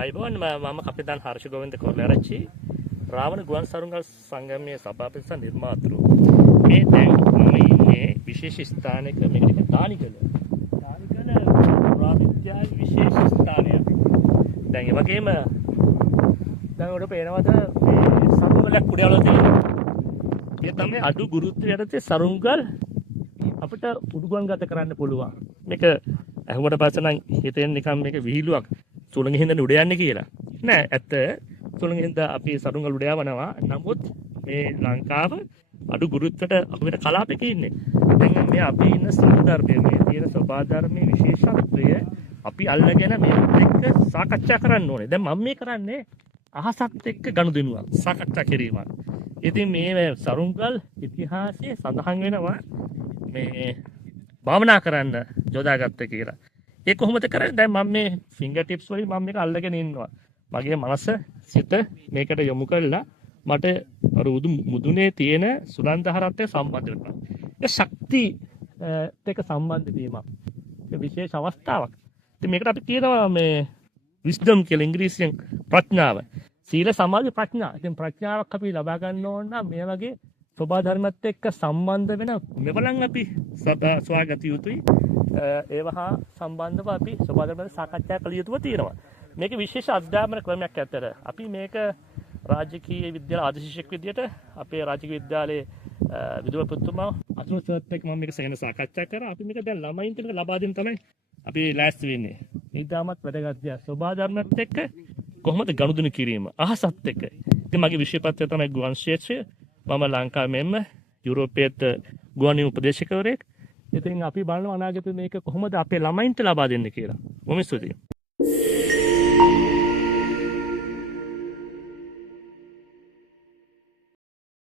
අයිබෝන් මම කපිතාන් හර්ෂ ගෝවින්ද කොල්ලරච්චි රාවණ ගුවන් සරුංගල් සංගමයේ සභාපති නිර්මාතෘ මේ දැන් මම ඉන්නේ විශේෂ ස්ථානයක මේක දානිගල පුරාවිද්‍යාවේ විශේෂ ස්ථානයක්. දැන් ඒ වගේම දැන් උඩ පේනවද මේ සරුංගලක් කුඩාවල තියෙනවා. ඒ තමයි අඩු ගුරුත්වය යටතේ සරුංගල් අපිට උඩුගම් ගත කරන්න පුළුවන්. මේක අහුවට පස්සේ නම් හිතෙන් නිකන් මේක විහිළුවක් සුළඟ හින්දා උඩ යන්නේ කියලා. නෑ ඇත්ත සුළඟ හින්දා අපි සරුංගල් උඩ යවනවා. නමුත් මේ ලංකාව අඩු ගුරුත්වයට අපිට කලාපයක ඉන්නේ. දැන් මේ අපි ඉන්න සාධර්මයේ මේ තියෙන ස්වභාධර්මයේ විශේෂත්වය අපි අල්ලගෙන මේක එක්ක සාකච්ඡා කරන්න ඕනේ. දැන් මම මේ කරන්නේ අහසත් එක්ක ගනුදෙනුවක් සාකච්ඡා කිරීමක්. ඉතින් මේ සරුංගල් ඉතිහාසයේ සඳහන් වෙනවා මේ භාවනා කරන්න යොදාගත්ත කියලා. ඒ කොහොමද කරන්නේ? දැන් මම මේ ෆින්ගර් ටිප්ස් වලින් මම මේක අල්ලගෙන ඉන්නවා. මගේ මනස සිත මේකට යොමු කරලා මට අර මුදුනේ තියෙන සුලන්දහරත් එක්ක සම්බන්ධ වෙනවා. ඒ ශක්ති එක්ක සම්බන්ධ වීමක්. ඒ විශේෂ අවස්ථාවක්. ඉතින් මේකට අපි කියනවා මේ විස්ඩම් කියලා ඉංග්‍රීසියෙන් ප්‍රඥාව. සීල සමාධි ප්‍රඥා. ඉතින් ප්‍රඥාවක් අපි ලබා ගන්න ඕන නම් මේ වගේ ස්වභාව ධර්මත් එක්ක සම්බන්ධ වෙන මෙවලන් අපි සොයාගත යුතුයි. ඒවහා සම්බන්ධව අපි ස්වභාව ධර්ම සාකච්ඡා කළ යුතුව තියෙනවා. මේක විශේෂ අධ්‍යාපන ක්‍රමයක් ඇත්තට. අපි මේක රාජකීය විද්‍යාල ආදිශිෂ්‍යක විදියට අපේ රාජකීය විද්‍යාලයේ විදුහල්පතිතුමා අතුරු සර්ත් එක්ක මම මේක සෙහෙන සාකච්ඡා කරා. අපි මේක දැන් ළමයින්ට ලබා දෙන්න තමයි අපි ලෑස්ති වෙන්නේ. ඊටමත් වැදගත් දෙයක්. ස්වභාව ධර්මත් එක්ක කොහොමද ගනුදෙනු කිරීම අහසත් එක්ක. ඉතින් මගේ විෂයපත්‍රය තමයි ගුවන් ක්ෂේත්‍රය. මම ලංකාවේ මෙන්ම යුරෝපයේත් ගුවන් උපදේශකවරයෙක්. ඉතින් අපි බලනවා අනාගතේ මේක කොහොමද අපේ ළමයින්ට ලබා දෙන්නේ කියලා. මොමිස්තුතියි.